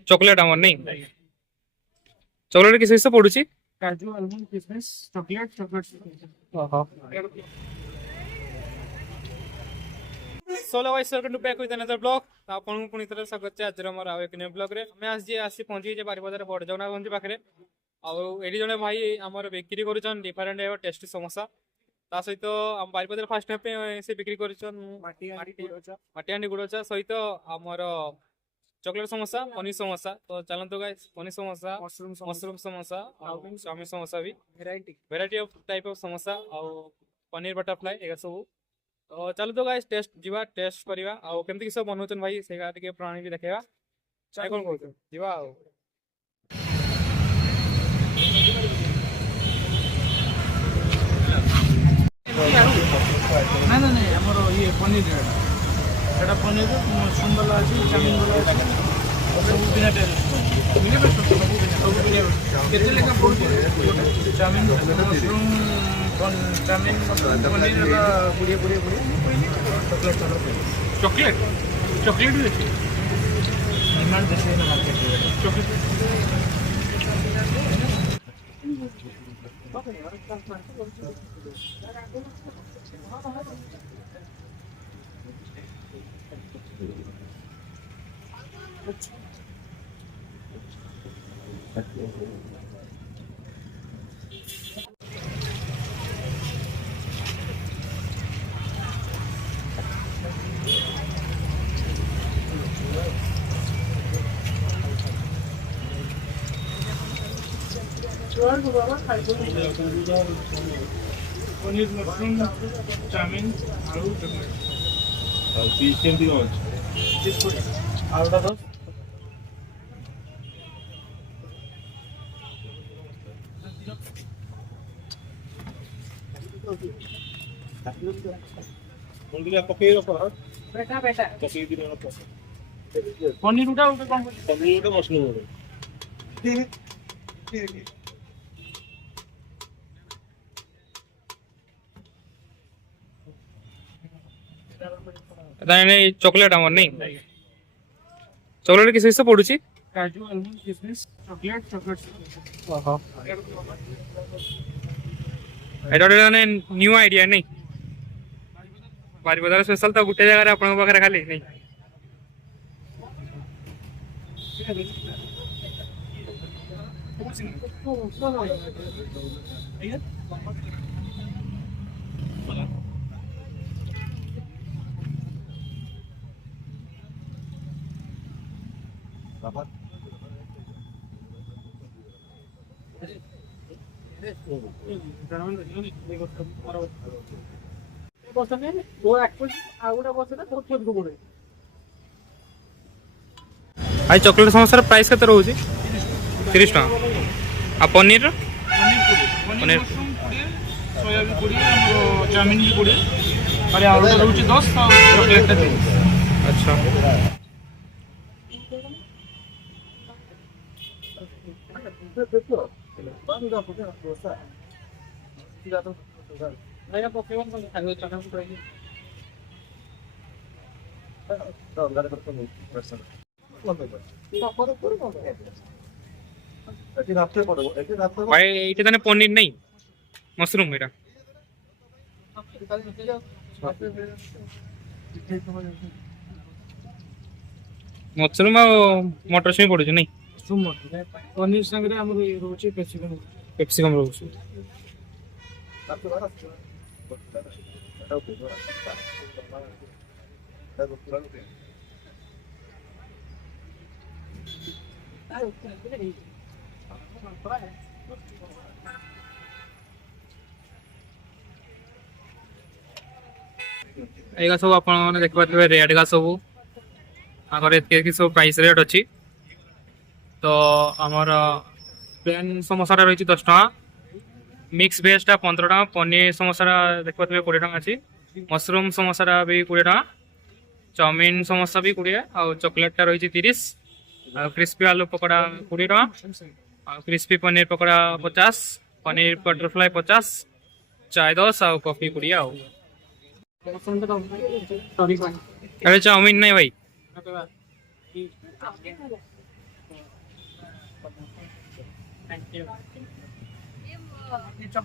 Chocolate आम नहीं chocolate किस हिसाब पड़ुची काजू आलमंड किशमिश चॉकलेट चॉकलेट सोलो वाइस welcome to back with another blog आपन पुनी तरह स्वागत है आज हमर आवे किने ब्लॉग रे मैं आज जे आसी पहुंची जे बारीपदार बड़ जगन्नाथ मंदिर पाखरे आ एडी जने भाई हमर बिक्री करूछन डिफरेंट एवं टेस्टी समोसा ता सहित हम बारीपदार फास्ट पे से बिक्री करूछन माटी हांडी गुड़चा सहित हमर चॉकलेट समोसा पनीर समोसा तो चलतो गाइस पनीर समोसा मशरूम समोसा और चाउमीन समोसा भी variety of type of samosa और पनीर बटरफ्लाई एगा सब तो चलो तो गाइस टेस्ट जीवा टेस्ट करवा आ केमती कि सब बनौछन भाई सेगा टिके प्रणाली भी देखेबा चाय कोन कहू जीवा ना ना नहीं हमरो ये पनीर एटा पनीर मशरूम वाला अछि चाउमीन वाला अछि सब बिना टेस्ट मिले बस सब बिना केते लेका पड़ुछ चाउमीन मशरूम चाउमीन पनीर वाला पूरी चॉकलेट चॉकलेट भी देखिए डिमांड जैसे ना market chocolate paneer mushroom chowmein आलू चॉकलेट पीस केमती कौन आलूटा दस पनीर उठा पनीर मशरूम चॉकलेट आम नहीं चॉकलेट किस हिसाब पड़ुची काजू आलमंड किशमिश चॉकलेट चॉकलेट एटा न्यू आइडिया नहीं बारीपदार स्पेशल तो गोटे जगह आपन पाखरे खाली नहीं आई चॉकलेट समोसा प्राइस केते रहउची 30 टका आ पनीर पनीर सोयाबीन 20 चाउमीन भी 20 अरे आलू रहउची 10 चॉकलेट 30 अच्छा भाई ये तो पनीर नहीं मशरूम एटा मशरूम मटर छुई पड़ुछ नहीं पनीर संगे हमर रोचे पेप्सिकम रोच एगा सब आपने देख पारे रेट का सब आगे सब प्राइस रेट अच्छी तो आमर प्लेन समोसा रही 10 टका मिक्स भेजटा 15 टका पनीर समोसा देख पारे 20 टका अच्छी मशरूम समोसा भी 20 टका चाउमीन समोसा भी 20 और चॉकलेटा रही 30 क्रिस्पी आलू पकड़ा 20 टका क्रिस्पी पनीर पकोड़ा 50, पनीर बटरफ्लाई 50, चाय 10 और कॉफी 20 आओ। अरे चाउमीन नहीं भाई।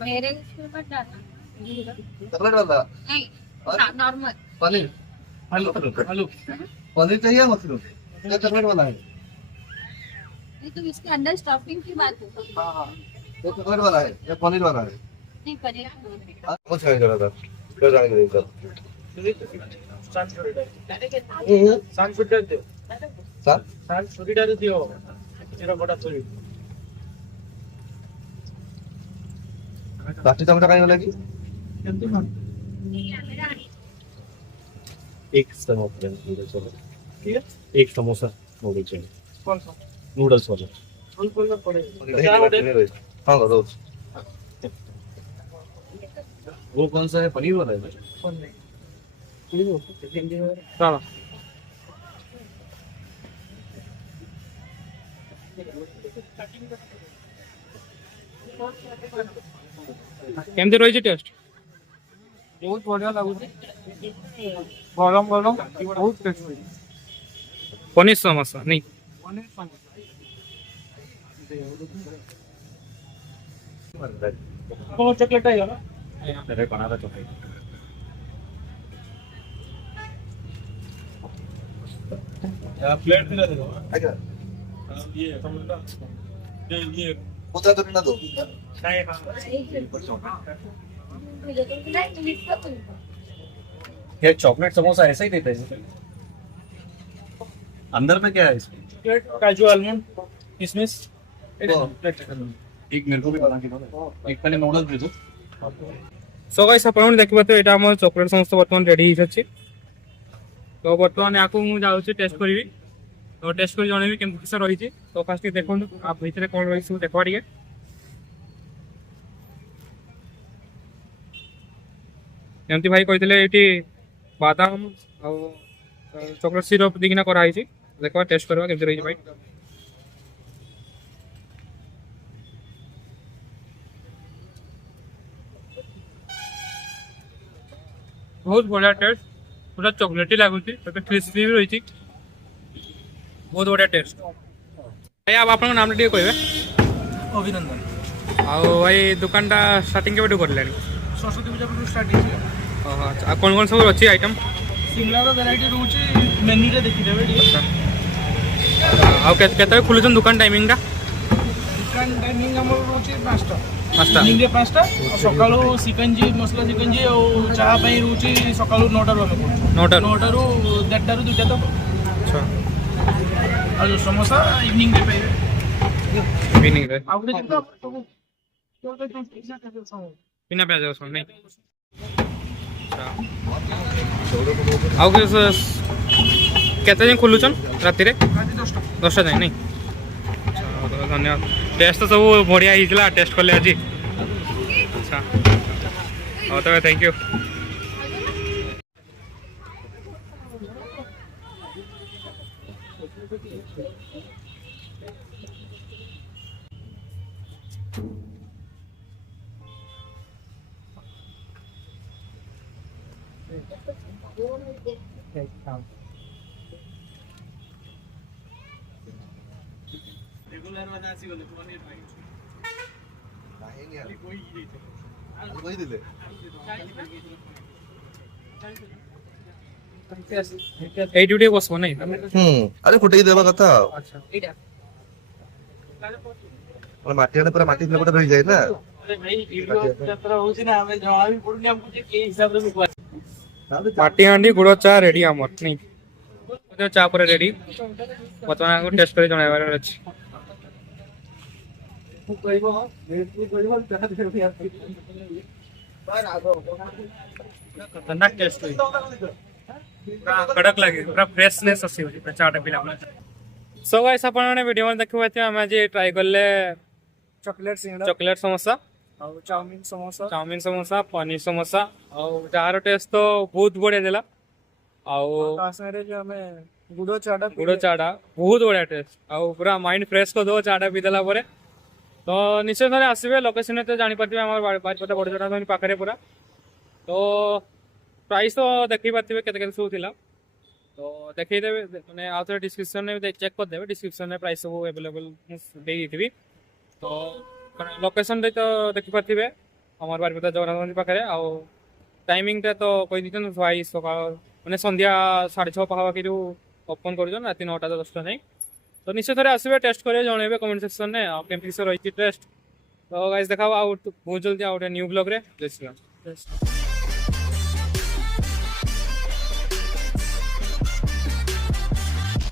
मेरे उसमें मत डालना। चॉकलेट वाला नहीं, नॉर्मल। पनीर आलू आलू पनीर चाहिए मशरूम या चॉकलेट वाला है? नहीं तो इसके अंदर स्टफिंग की बात है। ये चॉकलेट वाला है या पनीर वाला है? नहीं पनीर। कुछ खाने चला था क्या जाने के लिए सर काटी टमाटर खाने वाला की एक समोसा नूडल्स वाला एक समोसा नूडल्स वाला कौन सा नूडल्स वाला बिल्कुल पड़े हाँ दो वो कौन सा है पनीर वाला है चलो केमती रही टेस्ट बहुत बढ़िया लगुच गरम गरम बहुत टेस्टी पनीर समोसा नहीं पनीर समोसा बहुत चॉकलेट है यार मेरे बनाना चॉकलेट प्लेट दिला दे अच्छा ये समोसा ये उतना तो ना दो ये चॉकलेट समोसा ऐसा ही देते हैं अंदर में क्या है इसमें काजू आलमंड किशमिश एक मेरे को भी बना के दो एक पहले नूडल्स दे दो सो गाइस आपण देखिए यहाँ आम चॉकलेट समोसा बर्तमान रेडी हो तो बर्तमान या मुझे टेस्ट करी तो टेस्ट कर जनइबी केमती किस रही तो फास्ट देखो आप भितर कौन रही सब देखा टे एमती भाई कहते ये बादाम और चॉकलेट सिरप दिखना कराई देखा टेस्ट करवा केमती रही भाई बहुत बढ़िया टेस्ट पूरा चॉकलेटी लगुच क्रिस्पी भी रही बहुत बढ़िया टेस्ट भाई आप आपन नाम टे कहे अभिनंदन भाई दुकान टा स्टार्टिंग के कर सरस्वती पूजा पर स्टार्ट हो अच्छा कौन कौन सब अच्छी आइटम सिंगला वेराइटी रोचे मेन्यू रे देखि देबे आते खोलुन दुकान टाइमिंग दुकान टाइमिंग हमर रोचे 5टा 5टा इवनिंग रे 5टा सकाळो सिकंजी मसला सिकंजी और चाहा पई रोचे सकाळो 9टा रो हम 9टा रो 10टा रो 2टा तो अच्छा और समोसा इवनिंग रे पे इवनिंग रे आउटे जितना तो बिना प्याज रसुन नहीं आउ केते दिन खोलुचन राति रे 10टा जाए नहीं धन्यवाद टेस्ट तो सब बढ़िया ही टेस्ट कले आज अच्छा हाँ तब थैंक यू रेगुलर वाला आसी गले पनीर भाई वही दिले এই ডিউটি বসবো নাই আরে ফুটাই দেবা কথা আচ্ছা এইটা মানে মাটি আনে পুরো মাটি ফ্লেভারটা রয়ে যায় না अरे भाई वीडियो यात्रा होची ना हमें जमा भी पड़नी हमको जे के हिसाब रे मुकवा माटी हांडी गुड़ चा रेडी आमर नहीं तो चा पूरा रेडी बर्तमान को टेस्ट करे जणाइबार अछि कहबो तू कहबो चाह दे यार खतरनाक टेस्ट हुई पूरा कड़क लगे पूरा फ्रेशनेस अछि होची पूरा चाटा पिला सो गाइस आपण ने वीडियो में देखबे हम आज ट्राई करले चॉकलेट समोसा और चाउमीन समोसा पनीर समोसा और जार टेस्ट तो बहुत बढ़िया देला आउ कासरे जो हमें गुड़ो चाटा गुड़ चाटा बहुत बढ़िया टेस्ट आउ पूरा माइंड फ्रेश को दो चाटा पी देला परे तो निश्चय थे आसवे लोकेशन तो जापारे आम बारिपदा बड़ जगन्नाथ पाखे पूरा तो प्राइस तो देखी पारे के सब थी तो देखईदेवे मैंने आउ थे डिस्क्रिप्शन में चेक करदे डिस्क्रिप्शन में प्राइस सब एवेलेबल देती तो लोकेशन तो देखिपारे आम बारिपदा जगन्नाथ मंदिर पाखे आउ टाइमिंगटा तो कही दीजिए भाई सका मैंने संध्या 6:30 पाखापाखि ओपन कर रात 9टा 10टा नहीं तो निश्चय थे आसवे टेस्ट करेंगे जनइबे कमेंट सेक्शन में केमती रही टेस्ट तो गाइस देखा बहुत जल्दी आउ न्यू ब्लॉग रे।